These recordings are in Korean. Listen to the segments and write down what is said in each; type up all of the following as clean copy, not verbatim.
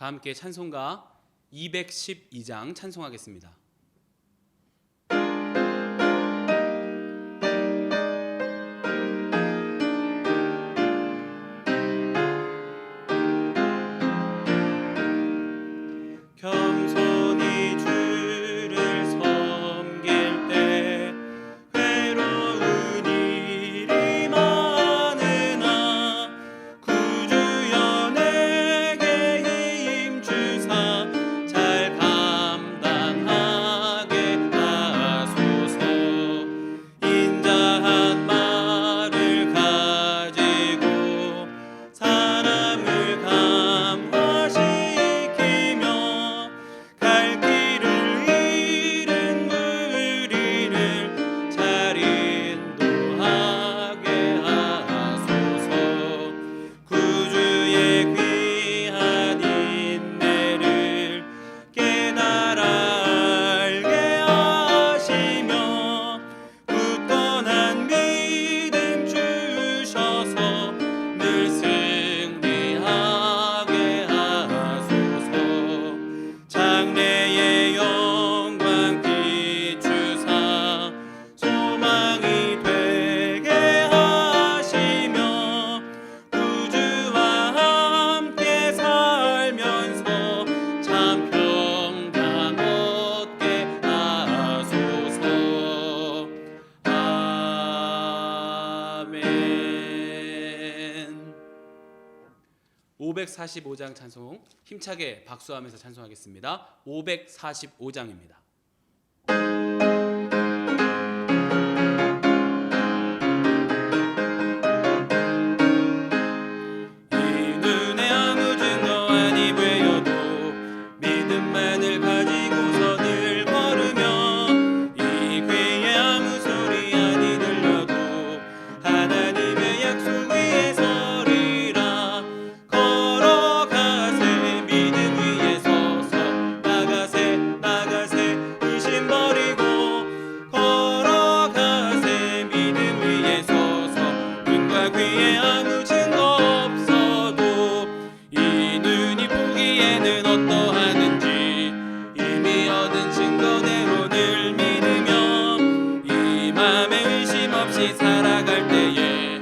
다 함께 찬송가 212장 찬송하겠습니다. 겸손히 주를 섬길 때 괴로운 일이 많으나 구주여 내게 힘 주사 잘 감당하게 하소서. 인자한 말을 가지고 사람을 감화시키며 갈 길을 잃은 무리를 잘 인도하게 하소서. 구주의 귀한 인내를 깨달아 알게 하시며 굳건한 믿음 주셔서 늘 승리하게 하소서. 장래의 영광 비추사 소망이 되게 하시며 구주와 함께 살면서 참 평강 얻게 하소서. 아멘. 545장 찬송 힘차게 박수하면서 찬송하겠습니다. 545장입니다. 이 눈에 아무 증거 아니 보여도 믿음만을 가지고서 늘 걸으며 이 귀에 아무 소리 아니 들려도 하나님의 약속 위에 서리라. 걸어가세 믿음 위에 서서 나가세 나가세 의심 버리고 걸어가세 믿음 위에 서서 눈과 귀에 아무 증거 없어도 이 눈이 보기에는 어떠하는지 이미 얻은 증거대로 늘 믿으며 이 맘에 의심 없이 살아갈 때에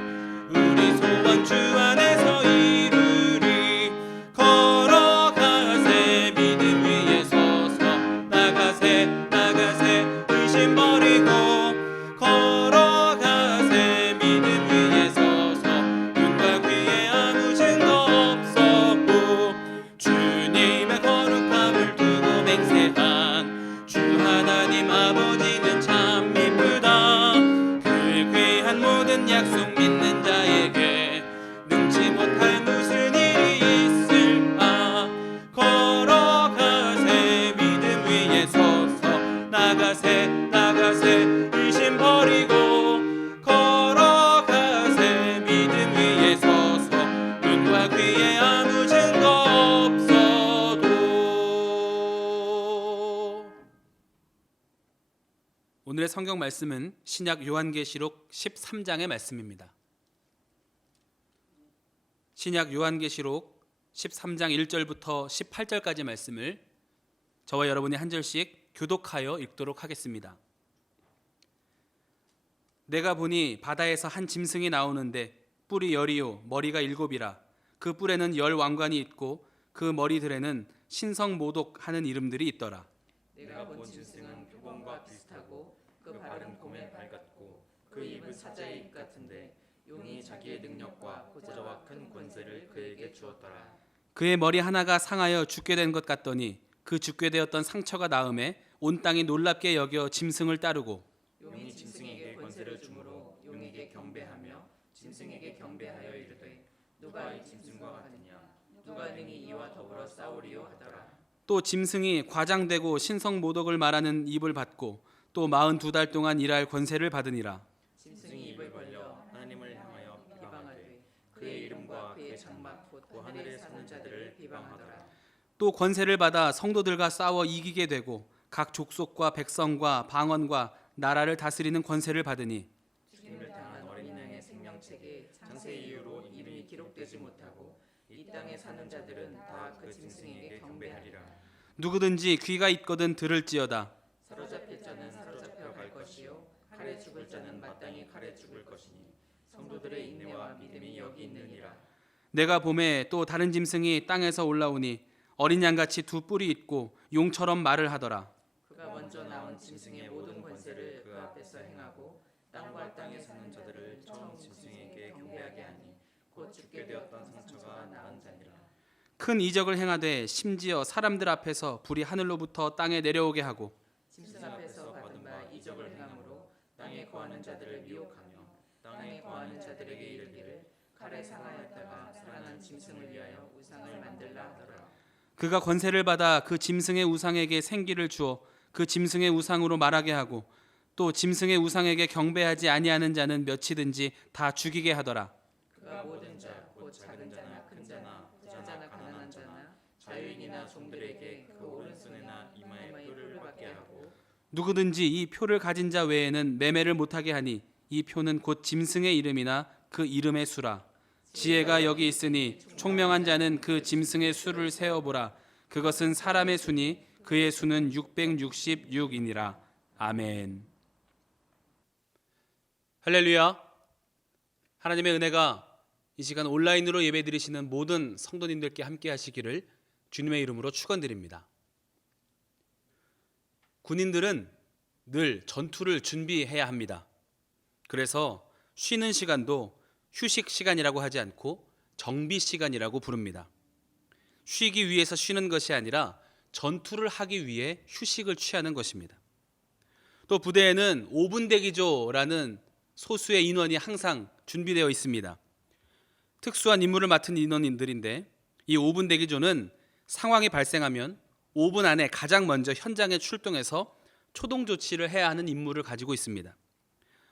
우리 소원 주 안에서 이루리. 걸어가세 믿음 위에 서서 나가세 나가세 의심 버리고 걸어가세 믿음 위에 서서 눈과 귀에 아무 증거 없었고 주님의 거룩함을 두고 맹세한 주 하나님 아버지는 참 이쁘다. 그 귀한 모든 약속 믿는 자에게 능치 못할 무슨 일이 있을까. 걸어가세 믿음 위에 서서 나가세 나가세 의심 버리고 걸어가세 믿음 위에 서서 눈과 귀에 아무 증거 없어도. 오늘의 성경 말씀은 신약 요한계시록 13장의 말씀입니다. 신약 요한계시록 13장 1절부터 18절까지 말씀을 저와 여러분이 한 절씩 교독하여 읽도록 하겠습니다. 내가 보니 바다에서 한 짐승이 나오는데 뿔이 10이요 머리가 7이라. 그 뿔에는 10 왕관이 있고 그 머리들에는 신성모독하는 이름들이 있더라. 내가 본 짐승은 표범과 비슷하고 그 발은 곰의 발 같고 그 입은 사자의 입 같은데 용이 자기의 능력과 보좌와 큰 권세를 그에게 주었더라. 그의 머리 하나가 상하여 죽게 된 것 같더니 그 죽게 되었던 상처가 나음에 온 땅이 놀랍게 여겨 짐승을 따르고 용이 짐승에게 권세를 주므로 용에게 경배하며 짐승에게 경배하여 이르되 누가 이 짐승과 같으냐 누가 능히 이와 더불어 싸우리요 하더라. 또 짐승이 과장되고 신성모독을 말하는 입을 받고 또 42달 동안 일할 권세를 받으니라. 짐승이 입을 벌려 하나님을 향하여 비방하되 그의 이름과 그의 장막 곧 하늘에 사는 자들을 비방하더라. 또 권세를 받아 성도들과 싸워 이기게 되고 각 족속과 백성과 방언과 나라를 다스리는 권세를 받으니 죽임을 당한 어린 양의 생명책에 창세 이후로 이름이 기록되지 못하고 이 땅에 사는 자들은 다 그 짐승에게 경배하리라. 누구든지 귀가 있거든 들을지어다. 사로잡힐 자는 사로잡혀 갈 것이요 칼에 죽을 자는 마땅히 칼에 죽을 것이니 성도들의 인내와 믿음이 여기 있느니라. 내가 봄에 또 다른 짐승이 땅에서 올라오니 어린 양같이 두 뿔이 있고 용처럼 말을 하더라. 그가 먼저 나온 짐승의 모든 권세를 그 앞에서 행하고 땅과 땅에 사는 자들을 처음 짐승에게 경배하게 하니 곧 죽게 되었던 상처가 나은 자니라. 큰 이적을 행하되 심지어 사람들 앞에서 불이 하늘로부터 땅에 내려오게 하고 짐승 앞에서 받은 바 이적을 행함으로 땅에 거하는 자들을 미혹하며 땅에 거하는 자들에게 이르기를 칼에 상하였다가 살아난 짐승을 위하여 우상을 만들라 하더라. 그가 권세를 받아 그 짐승의 우상에게 생기를 주어 그 짐승의 우상으로 말하게 하고 또 짐승의 우상에게 경배하지 아니하는 자는 몇이든지 다 죽이게 하더라. 그가 모든 자, 곧 작은 자나 큰 자나 부자나 가난한 자나 자유인이나 종들에게 그 오른손이나 이마에 표를 받게 하고 누구든지 이 표를 가진 자 외에는 매매를 못하게 하니 이 표는 곧 짐승의 이름이나 그 이름의 수라. 지혜가 여기 있으니 총명한 자는 그 짐승의 수를 세어보라. 그것은 사람의 수니 그의 수는 666이니라. 아멘. 할렐루야. 하나님의 은혜가 이 시간 온라인으로 예배드리시는 모든 성도님들께 함께 하시기를 주님의 이름으로 축원드립니다. 군인들은 늘 전투를 준비해야 합니다. 그래서 쉬는 시간도 휴식 시간이라고 하지 않고 정비 시간이라고 부릅니다. 쉬기 위해서 쉬는 것이 아니라 전투를 하기 위해 휴식을 취하는 것입니다. 또 부대에는 5분 대기조라는 소수의 인원이 항상 준비되어 있습니다. 특수한 임무를 맡은 인원들인데 이 5분 대기조는 상황이 발생하면 5분 안에 가장 먼저 현장에 출동해서 초동 조치를 해야 하는 임무를 가지고 있습니다.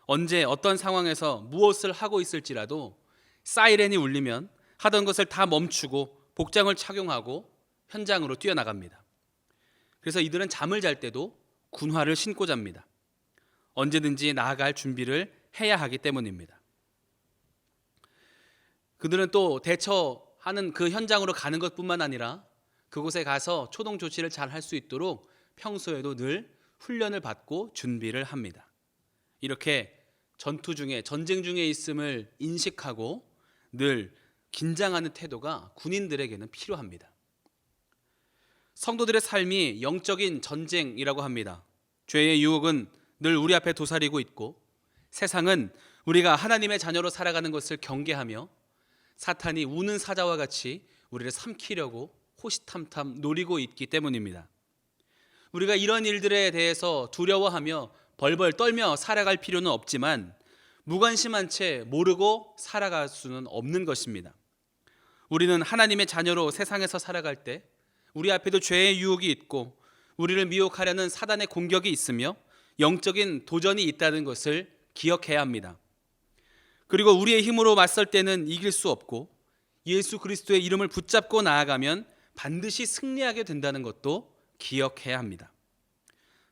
언제 어떤 상황에서 무엇을 하고 있을지라도 사이렌이 울리면 하던 것을 다 멈추고 복장을 착용하고 현장으로 뛰어나갑니다. 그래서 이들은 잠을 잘 때도 군화를 신고 잡니다. 언제든지 나아갈 준비를 해야 하기 때문입니다. 그들은 또 대처하는 그 현장으로 가는 것뿐만 아니라 그곳에 가서 초동 조치를 잘 할 수 있도록 평소에도 늘 훈련을 받고 준비를 합니다. 이렇게 전투 중에 전쟁 중에 있음을 인식하고 늘 긴장하는 태도가 군인들에게는 필요합니다. 성도들의 삶이 영적인 전쟁이라고 합니다. 죄의 유혹은 늘 우리 앞에 도사리고 있고 세상은 우리가 하나님의 자녀로 살아가는 것을 경계하며 사탄이 우는 사자와 같이 우리를 삼키려고 호시탐탐 노리고 있기 때문입니다. 우리가 이런 일들에 대해서 두려워하며 벌벌 떨며 살아갈 필요는 없지만 무관심한 채 모르고 살아갈 수는 없는 것입니다. 우리는 하나님의 자녀로 세상에서 살아갈 때 우리 앞에도 죄의 유혹이 있고 우리를 미혹하려는 사단의 공격이 있으며 영적인 도전이 있다는 것을 기억해야 합니다. 그리고 우리의 힘으로 맞설 때는 이길 수 없고 예수 그리스도의 이름을 붙잡고 나아가면 반드시 승리하게 된다는 것도 기억해야 합니다.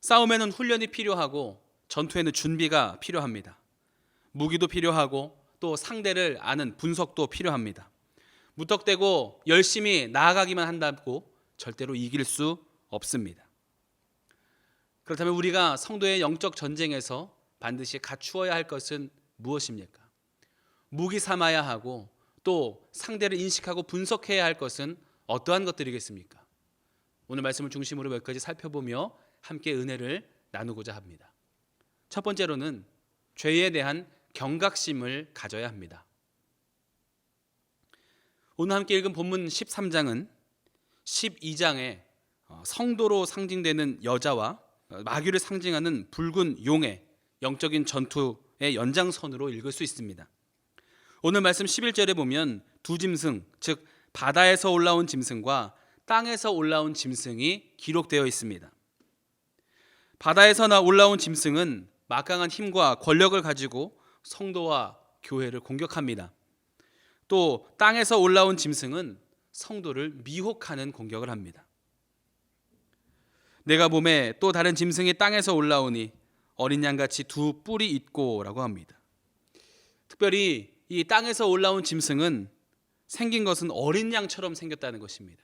싸움에는 훈련이 필요하고 전투에는 준비가 필요합니다. 무기도 필요하고 또 상대를 아는 분석도 필요합니다. 무턱대고 열심히 나아가기만 한다고 절대로 이길 수 없습니다. 그렇다면 우리가 성도의 영적 전쟁에서 반드시 갖추어야 할 것은 무엇입니까? 무기 삼아야 하고 또 상대를 인식하고 분석해야 할 것은 어떠한 것들이겠습니까? 오늘 말씀을 중심으로 몇 가지 살펴보며 함께 은혜를 나누고자 합니다. 첫 번째로는 죄에 대한 경각심을 가져야 합니다. 오늘 함께 읽은 본문 13장은 12장에 성도로 상징되는 여자와 마귀를 상징하는 붉은 용의 영적인 전투의 연장선으로 읽을 수 있습니다. 오늘 말씀 11절에 보면 두 짐승, 즉 바다에서 올라온 짐승과 땅에서 올라온 짐승이 기록되어 있습니다. 바다에서 올라온 짐승은 막강한 힘과 권력을 가지고 성도와 교회를 공격합니다. 또 땅에서 올라온 짐승은 성도를 미혹하는 공격을 합니다. 내가 봄에 또 다른 짐승이 땅에서 올라오니 어린 양같이 두 뿔이 있고 라고 합니다. 특별히 이 땅에서 올라온 짐승은 생긴 것은 어린 양처럼 생겼다는 것입니다.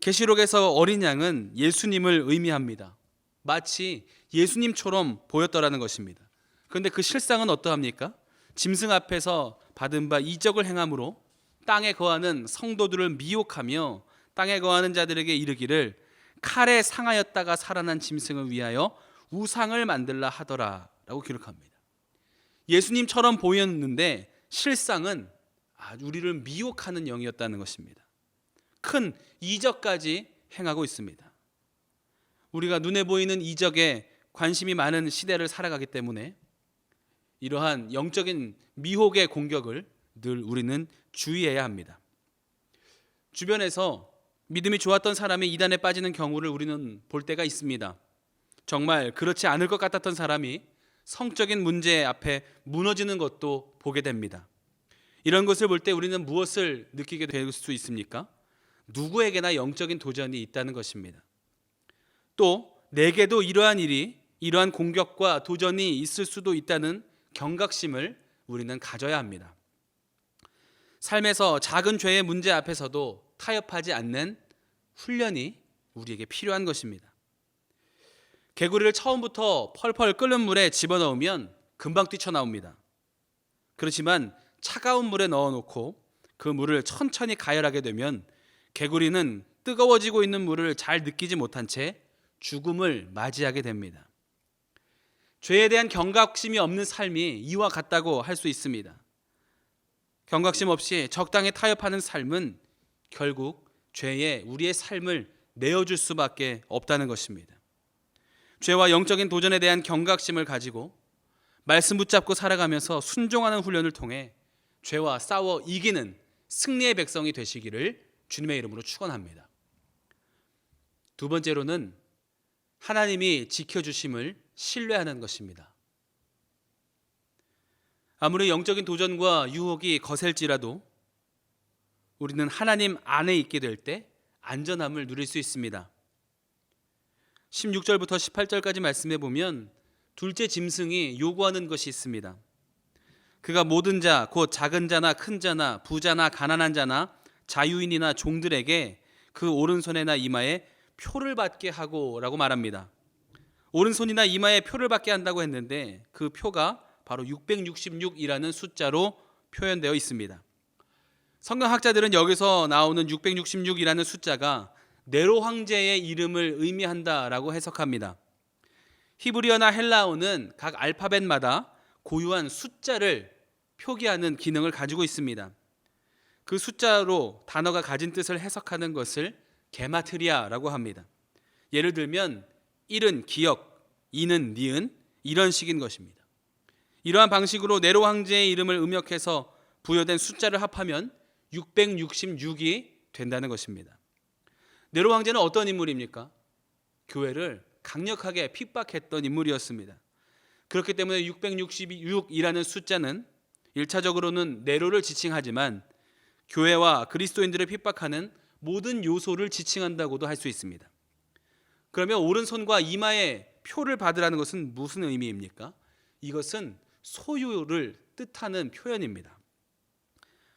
계시록에서 어린 양은 예수님을 의미합니다. 마치 예수님처럼 보였더라는 것입니다. 그런데 그 실상은 어떠합니까? 짐승 앞에서 받은 바 이적을 행함으로 땅에 거하는 성도들을 미혹하며 땅에 거하는 자들에게 이르기를 칼에 상하였다가 살아난 짐승을 위하여 우상을 만들라 하더라 라고 기록합니다. 예수님처럼 보였는데 실상은 우리를 미혹하는 영이었다는 것입니다. 큰 이적까지 행하고 있습니다. 우리가 눈에 보이는 이적에 관심이 많은 시대를 살아가기 때문에 이러한 영적인 미혹의 공격을 늘 우리는 주의해야 합니다. 주변에서 믿음이 좋았던 사람이 이단에 빠지는 경우를 우리는 볼 때가 있습니다. 정말 그렇지 않을 것 같았던 사람이 성적인 문제 앞에 무너지는 것도 보게 됩니다. 이런 것을 볼 때 우리는 무엇을 느끼게 될 수 있습니까? 누구에게나 영적인 도전이 있다는 것입니다. 또 내게도 이러한 공격과 도전이 있을 수도 있다는 경각심을 우리는 가져야 합니다. 삶에서 작은 죄의 문제 앞에서도 타협하지 않는 훈련이 우리에게 필요한 것입니다. 개구리를 처음부터 펄펄 끓는 물에 집어넣으면 금방 뛰쳐나옵니다. 그렇지만 차가운 물에 넣어놓고 그 물을 천천히 가열하게 되면 개구리는 뜨거워지고 있는 물을 잘 느끼지 못한 채 죽음을 맞이하게 됩니다. 죄에 대한 경각심이 없는 삶이 이와 같다고 할 수 있습니다. 경각심 없이 적당히 타협하는 삶은 결국 죄에 우리의 삶을 내어줄 수밖에 없다는 것입니다. 죄와 영적인 도전에 대한 경각심을 가지고 말씀 붙잡고 살아가면서 순종하는 훈련을 통해 죄와 싸워 이기는 승리의 백성이 되시기를 주님의 이름으로 축원합니다. 두 번째로는 하나님이 지켜주심을 신뢰하는 것입니다. 아무리 영적인 도전과 유혹이 거셀지라도 우리는 하나님 안에 있게 될 때 안전함을 누릴 수 있습니다. 16절부터 18절까지 말씀해 보면 둘째 짐승이 요구하는 것이 있습니다. 그가 모든 자, 곧 작은 자나 큰 자나 부자나 가난한 자나 자유인이나 종들에게 그 오른손에나 이마에 표를 받게 하고 라고 말합니다. 오른손이나 이마에 표를 받게 한다고 했는데 그 표가 바로 666이라는 숫자로 표현되어 있습니다. 성경학자들은 여기서 나오는 666이라는 숫자가 네로 황제의 이름을 의미한다라고 해석합니다. 히브리어나 헬라어는 각 알파벳마다 고유한 숫자를 표기하는 기능을 가지고 있습니다. 그 숫자로 단어가 가진 뜻을 해석하는 것을 게마트리아라고 합니다. 예를 들면 1은 기억, 2는 니은, 이런 식인 것입니다. 이러한 방식으로 네로 황제의 이름을 음역해서 부여된 숫자를 합하면 666이 된다는 것입니다. 네로 황제는 어떤 인물입니까? 교회를 강력하게 핍박했던 인물이었습니다. 그렇기 때문에 666이라는 숫자는 1차적으로는 네로를 지칭하지만 교회와 그리스도인들을 핍박하는 모든 요소를 지칭한다고도 할 수 있습니다. 그러면 오른손과 이마에 표를 받으라는 것은 무슨 의미입니까? 이것은 소유를 뜻하는 표현입니다.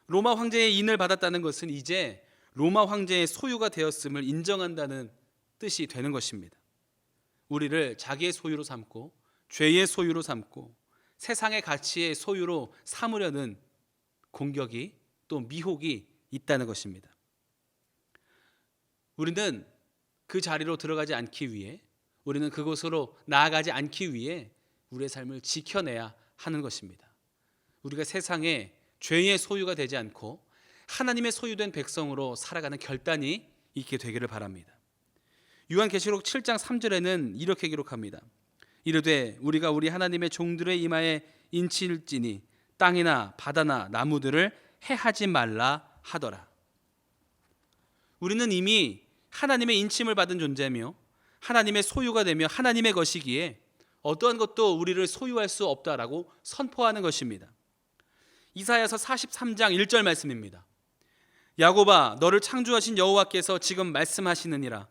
로마 황제의 인을 받았다는 것은 이제 로마 황제의 소유가 되었음을 인정한다는 뜻이 되는 것입니다. 우리를 자기의 소유로 삼고 죄의 소유로 삼고 세상의 가치의 소유로 삼으려는 공격이 또 미혹이 있다는 것입니다. 우리는 그 자리로 들어가지 않기 위해, 우리는 그곳으로 나아가지 않기 위해 우리의 삶을 지켜내야 하는 것입니다. 우리가 세상에 죄의 소유가 되지 않고 하나님의 소유된 백성으로 살아가는 결단이 있게 되기를 바랍니다. 요한계시록 7장 3절에는 이렇게 기록합니다. 이르되 우리가 우리 하나님의 종들의 이마에 인칠지니 땅이나 바다나 나무들을 해하지 말라 하더라. 우리는 이미 하나님의 인침을 받은 존재며 하나님의 소유가 되며 하나님의 것이기에 어떠한 것도 우리를 소유할 수 없다라고 선포하는 것입니다. 이사야서 43장 1절 말씀입니다. 야곱아 너를 창조하신 여호와께서 지금 말씀하시느니라.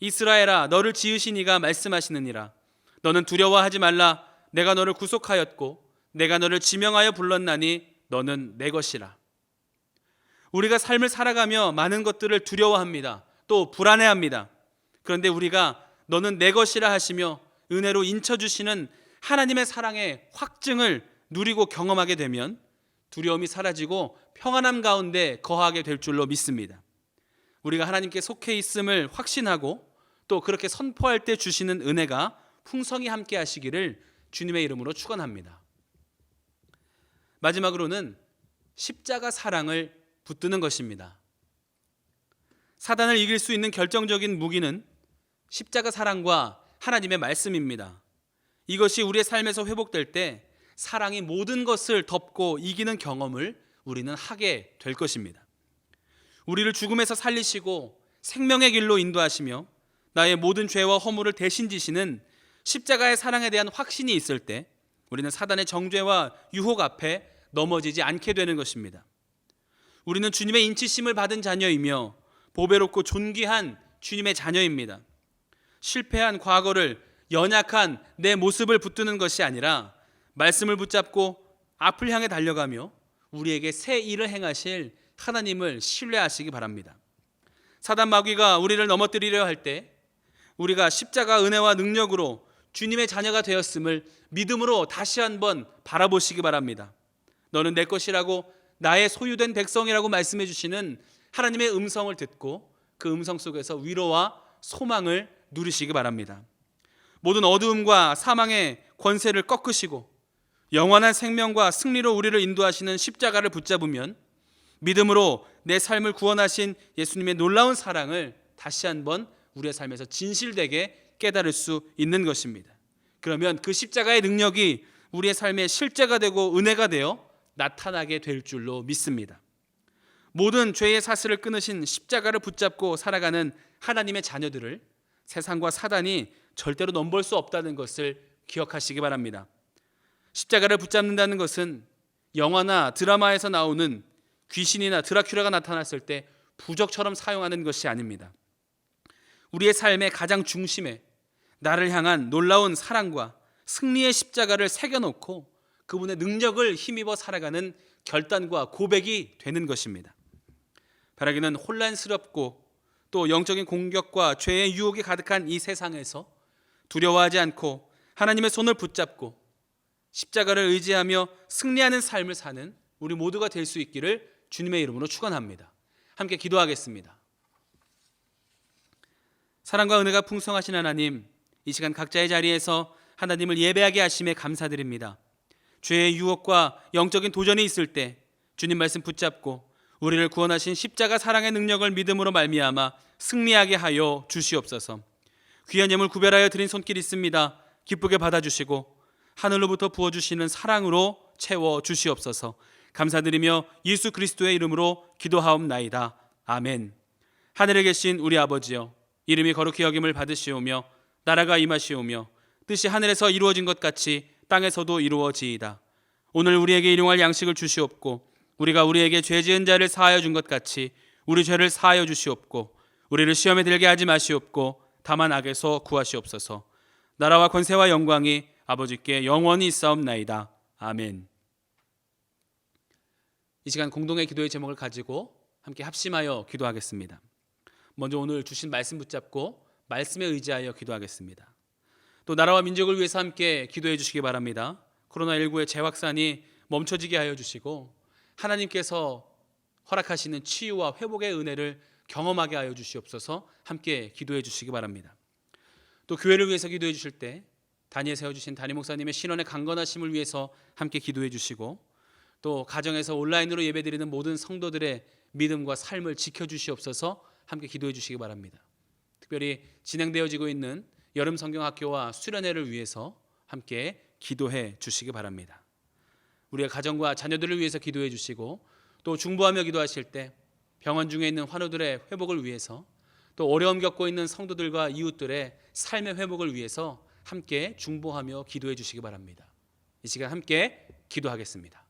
이스라엘아 너를 지으신 이가 말씀하시느니라. 너는 두려워하지 말라. 내가 너를 구속하였고 내가 너를 지명하여 불렀나니 너는 내 것이라. 우리가 삶을 살아가며 많은 것들을 두려워합니다. 또 불안해합니다. 그런데 우리가 너는 내 것이라 하시며 은혜로 인쳐주시는 하나님의 사랑의 확증을 누리고 경험하게 되면 두려움이 사라지고 평안함 가운데 거하게 될 줄로 믿습니다. 우리가 하나님께 속해 있음을 확신하고 또 그렇게 선포할 때 주시는 은혜가 풍성히 함께 하시기를 주님의 이름으로 축원합니다. 마지막으로는 십자가 사랑을 붙드는 것입니다. 사단을 이길 수 있는 결정적인 무기는 십자가 사랑과 하나님의 말씀입니다. 이것이 우리의 삶에서 회복될 때 사랑이 모든 것을 덮고 이기는 경험을 우리는 하게 될 것입니다. 우리를 죽음에서 살리시고 생명의 길로 인도하시며 나의 모든 죄와 허물을 대신 지시는 십자가의 사랑에 대한 확신이 있을 때 우리는 사단의 정죄와 유혹 앞에 넘어지지 않게 되는 것입니다. 우리는 주님의 인치심을 받은 자녀이며 보배롭고 존귀한 주님의 자녀입니다. 실패한 과거를 연약한 내 모습을 붙드는 것이 아니라 말씀을 붙잡고 앞을 향해 달려가며 우리에게 새 일을 행하실 하나님을 신뢰하시기 바랍니다. 사단 마귀가 우리를 넘어뜨리려 할 때 우리가 십자가 은혜와 능력으로 주님의 자녀가 되었음을 믿음으로 다시 한번 바라보시기 바랍니다. 너는 내 것이라고 나의 소유된 백성이라고 말씀해 주시는 하나님의 음성을 듣고 그 음성 속에서 위로와 소망을 누리시기 바랍니다. 모든 어두움과 사망의 권세를 꺾으시고 영원한 생명과 승리로 우리를 인도하시는 십자가를 붙잡으면 믿음으로 내 삶을 구원하신 예수님의 놀라운 사랑을 다시 한번 우리의 삶에서 진실되게 깨달을 수 있는 것입니다. 그러면 그 십자가의 능력이 우리의 삶의 실제가 되고 은혜가 되어 나타나게 될 줄로 믿습니다. 모든 죄의 사슬을 끊으신 십자가를 붙잡고 살아가는 하나님의 자녀들을 세상과 사단이 절대로 넘볼 수 없다는 것을 기억하시기 바랍니다. 십자가를 붙잡는다는 것은 영화나 드라마에서 나오는 귀신이나 드라큘라가 나타났을 때 부적처럼 사용하는 것이 아닙니다. 우리의 삶의 가장 중심에 나를 향한 놀라운 사랑과 승리의 십자가를 새겨놓고 그분의 능력을 힘입어 살아가는 결단과 고백이 되는 것입니다. 바라기는 혼란스럽고 또 영적인 공격과 죄의 유혹이 가득한 이 세상에서 두려워하지 않고 하나님의 손을 붙잡고 십자가를 의지하며 승리하는 삶을 사는 우리 모두가 될 수 있기를 주님의 이름으로 축원합니다. 함께 기도하겠습니다. 사랑과 은혜가 풍성하신 하나님, 이 시간 각자의 자리에서 하나님을 예배하게 하심에 감사드립니다. 죄의 유혹과 영적인 도전이 있을 때 주님 말씀 붙잡고 우리를 구원하신 십자가 사랑의 능력을 믿음으로 말미암아 승리하게 하여 주시옵소서. 귀한 예물 구별하여 드린 손길 있습니다. 기쁘게 받아주시고 하늘로부터 부어주시는 사랑으로 채워 주시옵소서. 감사드리며 예수 그리스도의 이름으로 기도하옵나이다. 아멘. 하늘에 계신 우리 아버지여, 이름이 거룩히 여김을 받으시오며 나라가 임하시오며 뜻이 하늘에서 이루어진 것 같이 땅에서도 이루어지이다. 오늘 우리에게 일용할 양식을 주시옵고 우리가 우리에게 죄 지은 자를 사하여 준 것 같이 우리 죄를 사하여 주시옵고 우리를 시험에 들게 하지 마시옵고 다만 악에서 구하시옵소서. 나라와 권세와 영광이 아버지께 영원히 있사옵나이다. 아멘. 이 시간 공동의 기도의 제목을 가지고 함께 합심하여 기도하겠습니다. 먼저 오늘 주신 말씀 붙잡고 말씀에 의지하여 기도하겠습니다. 또 나라와 민족을 위해서 함께 기도해 주시기 바랍니다. 코로나19의 재확산이 멈춰지게 하여 주시고 하나님께서 허락하시는 치유와 회복의 은혜를 경험하게 하여 주시옵소서. 함께 기도해 주시기 바랍니다. 또 교회를 위해서 기도해 주실 때 단위에 세워주신 담임 목사님의 신원의 강건하심을 위해서 함께 기도해 주시고 또 가정에서 온라인으로 예배드리는 모든 성도들의 믿음과 삶을 지켜주시옵소서. 함께 기도해 주시기 바랍니다. 특별히 진행되어지고 있는 여름 성경학교와 수련회를 위해서 함께 기도해 주시기 바랍니다. 우리의 가정과 자녀들을 위해서 기도해 주시고 또 중보하며 기도하실 때 병원 중에 있는 환우들의 회복을 위해서 또 어려움 겪고 있는 성도들과 이웃들의 삶의 회복을 위해서 함께 중보하며 기도해 주시기 바랍니다. 이 시간 함께 기도하겠습니다.